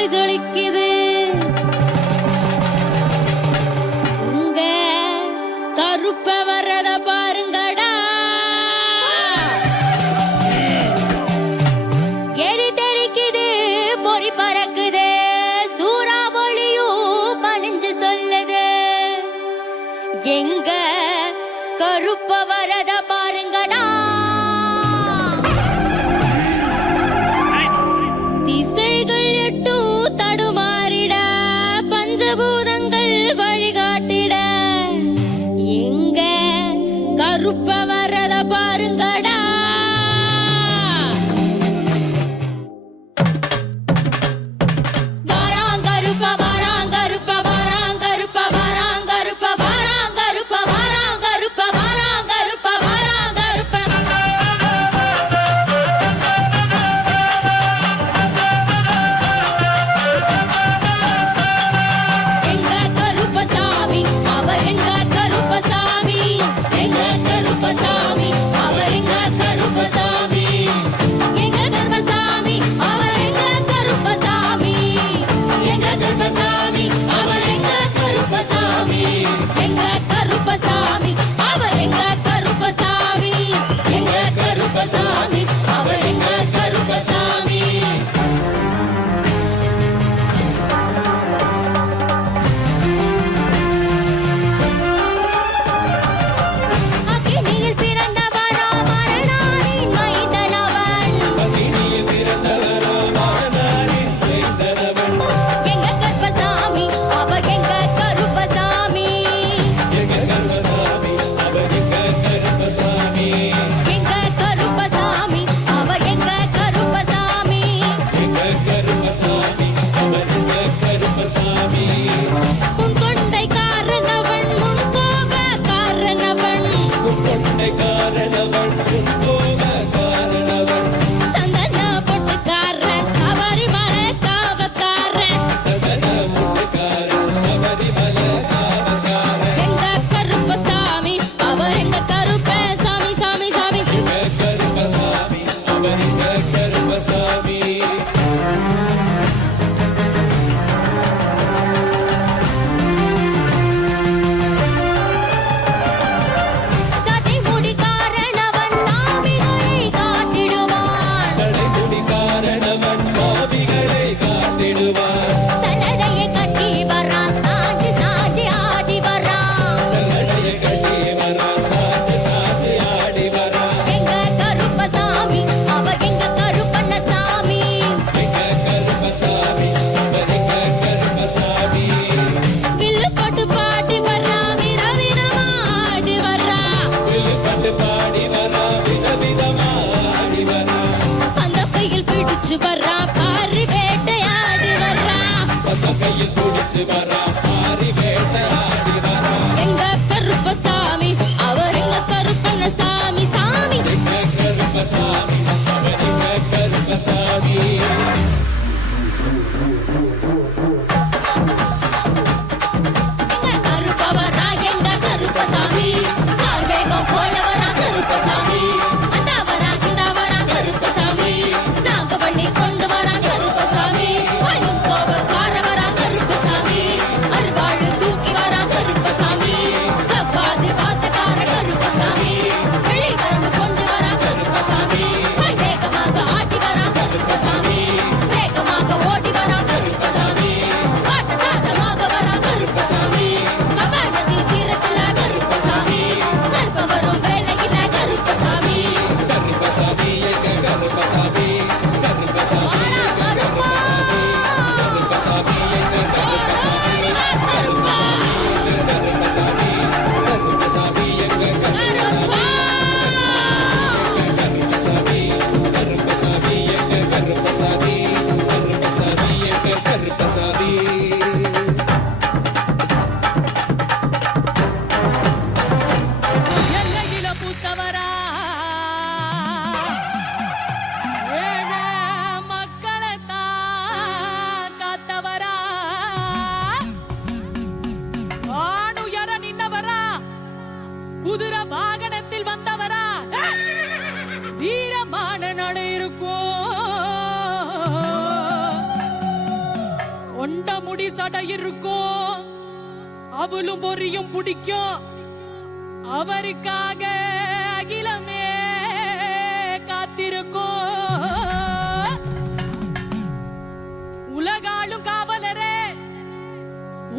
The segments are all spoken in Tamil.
ஜொலி ஜொலிக்குது. உங்க கருப்ப வர்றத பாருங்கடா. எரி தெரிக்குது, பொறி பறக்குது, சூறாவளியும் பணிஞ்சு சொல்லுது. எங்க கருப்ப வரத பாருங்கடா. திசைகள் எட்டும் தடுமாறிட, பஞ்சபூதங்கள் வழிகாட்டிட. எங்க கருப்ப வரத பாருங்கடா. எங்க கருப்பசாமி அவர் எங்க கருப்பண்ண சாமி. சாமி கருப்பசாமி அவர் எங்க கருப்பசாமி. எங்க கருப்பவரா எங்க கருப்பசாமி. வேகம் போலவரா கருப்பசாமி. அந்தவரா இந்தவரா கருப்பசாமி. நாகவள்ளி கொண்டு வரா கருப்பசாமி. கோபக்காரவரா கருப்பசாமி. அருவாள் தூக்கி வரா கருப்பசாமி. சப்பாதி வாசக்கார கருப்பசாமி. வெளி வரம்பு கொண்டு வரா கருப்பசாமி. வேகமாக ஆட்டி வரா கருப்பசாமி. வேகமாக ஓடி வரா கருப்பசாமி. பாட்ட சாட்டமாக வரா கருப்பசாமி. நதி தீரத்துல கருப்பசாமி. கருப்ப வரும் வேலையில கருப்பசாமி. கருப்பசாமி எங்க கருப்பசாமி. கருப்பசாமி கொண்ட முடி சடை இருக்கும், அவளும் பொரியும் பிடிக்கும். அவருக்காக அகிலமே காத்திருக்கும். உலகாளும் காவலரே,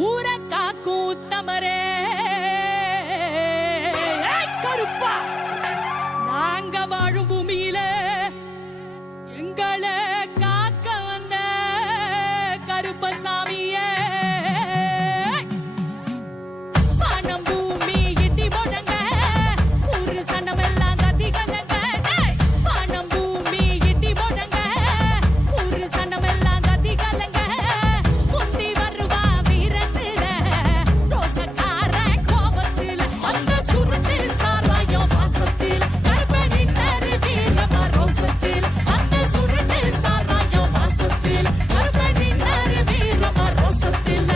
ஊர காக்கும் உத்தமரே, கருப்பா நாங்க வாழும் பூமியில எங்களை காக்க வந்த கருப்பசாமியே. வானம் பூமி இடி முழங்க, ஒரு சனமெல்லாம் கதி கலங்க. வானம் பூமி இடி முழங்க, ஒரு சனமெல்லாம் கதி கலங்க. முந்தி வருவா வீரத்துல, ரோசக்கார கோபத்துல, அந்த சுருட்டு சாராயம் வாசத்துல, கருப்பனின் நறு வீரமா ரோசத்துல, அந்த சுருட்டு சாராயம் வாசத்துல, கருப்பனின் நறு வீரமா ரோசத்துல.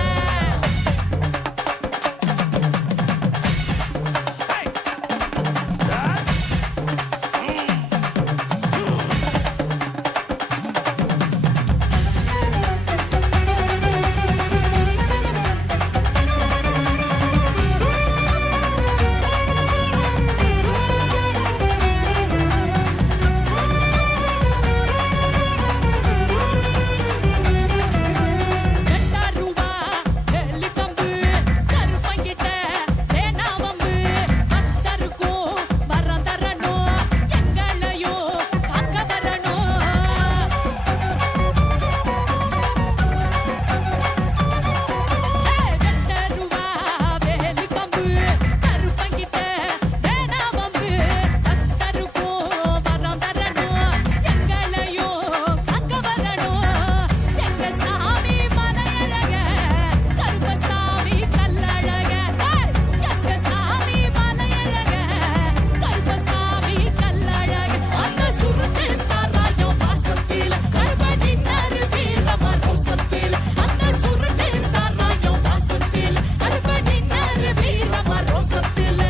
கட்டாருவா எலி கம்பு, கருப்பங்கிட்ட வேணா வம்பு. பக்தருக்கும் வரம் தரணும், எங்களையும் காக்க வரணும். கட்டாருவா வேலி கம்பு, கருப்பங்கிட்ட வேணா வம்பு. பக்தருக்கும் வரம் தரணும், எங்களையும் காக்க வரணும். எங்க சாமி மலையழக, கருப்பசாமி கல்லழக. எங்க சாமி மலையழக, கருப்பசாமி கல்லழக. அந்த சுருட்டு சாராயம் வாசத்தில, கருப்பனின் நறு வீரமா ரோசத்தில, அந்த சுருட்டு சாராயம் வாசத்தில, கருப்பனின் நறு வீரமா ரோசத்தில.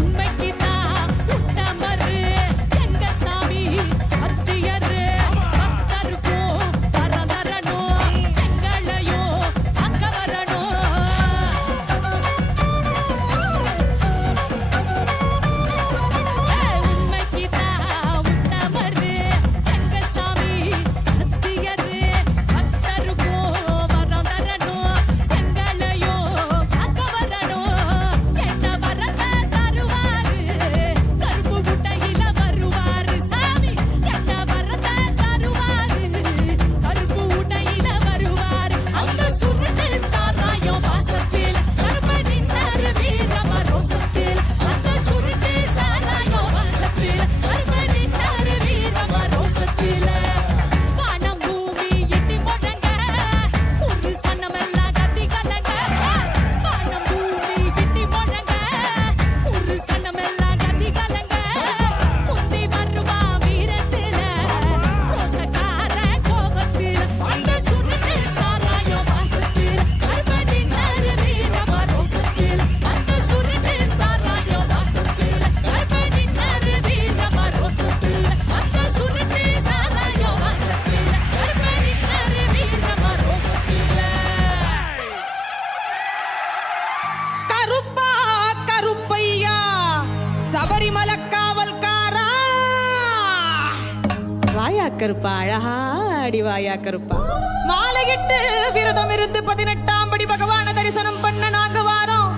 உண்மைக்குதான் உத்தமரு, எங்க சாமி சத்தியரு. பக்தருக்கும் வரம் தரணும், எங்களையும் காக்க வரணும். உண்மைக்குதான் உத்தமரு, எங்க சாமி சத்தியரு. பக்தருக்கும் வரம் தரணும், எங்களையும் காக்க வரணும். என்ன வரத்தை தருவாரு, கருப்பு முட்டையில வருவாரு சாமி. என்ன வரத்தை தருவாரு, கருப்பு முட்டையில வருவாரு. அந்த சுருட்டு சாராயம் வாசத்தில், கருப்பனின் நறு வீரமா ரோசத்தில், அந்த சுருட்டு சாராயம் வாசத்தில், கருப்பனின் நறு வீரமா ரோசத்தில். வானம் பூமி இடி முழங்க, ஒரு சனமெல்லாம் கத்தி கலங்க. வானம் பூமி இடி முழங்க, ஒரு சனமெல்லாம் கத்தி கலங்க. முந்தி வருவா வீரத்துல, ரோசக்கார கோபத்தில், அந்த சுருட்டு சாராயம் வாசத்தில், கருப்பனின் நறு வீரமா ரோசத்தில், அந்த சுருட்டு சாராயம் வாசத்தில், கருப்பனின் நறு வீரமா ரோசத்தில், அந்த சுருட்டு சாராயம் வாசத்தில், கருப்பனின் நறு வீரமா ரோசத்தில். கருப்பா கருப்பையா, சபரிமலை காவல்காரா. வாயா கருப்பா, அழகா அடி வாயா கருப்பா. மாலையிட்டு விரதம் இருந்து 18ஆம் படி பகவான தரிசனம் பண்ண நாங்க வாரோம்.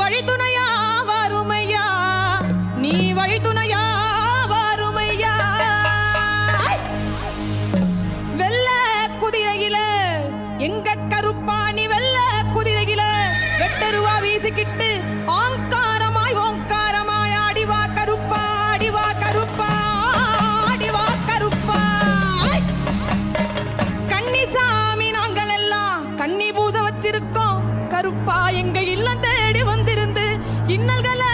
வழித்துணையா வருமையா, நீ வழித்துணையா வருமையா. வெள்ள குதிரையில எங்க கருப்பா, நீ வெள்ள குதிரையில வெட்டருவா வீசிக்கிட்டு ஆங்காரமாய் ஓங்காரமாய் ஆடிவா கருப்பா, ஆடிவா கருப்பா, ஆடிவா கருப்பா. கன்னிசாமி நாங்கள் எல்லாம் கன்னி பூச வச்சிருக்கோம். கருப்பா எங்க இல்லம் தேடி வந்திருந்து இன்னல்களை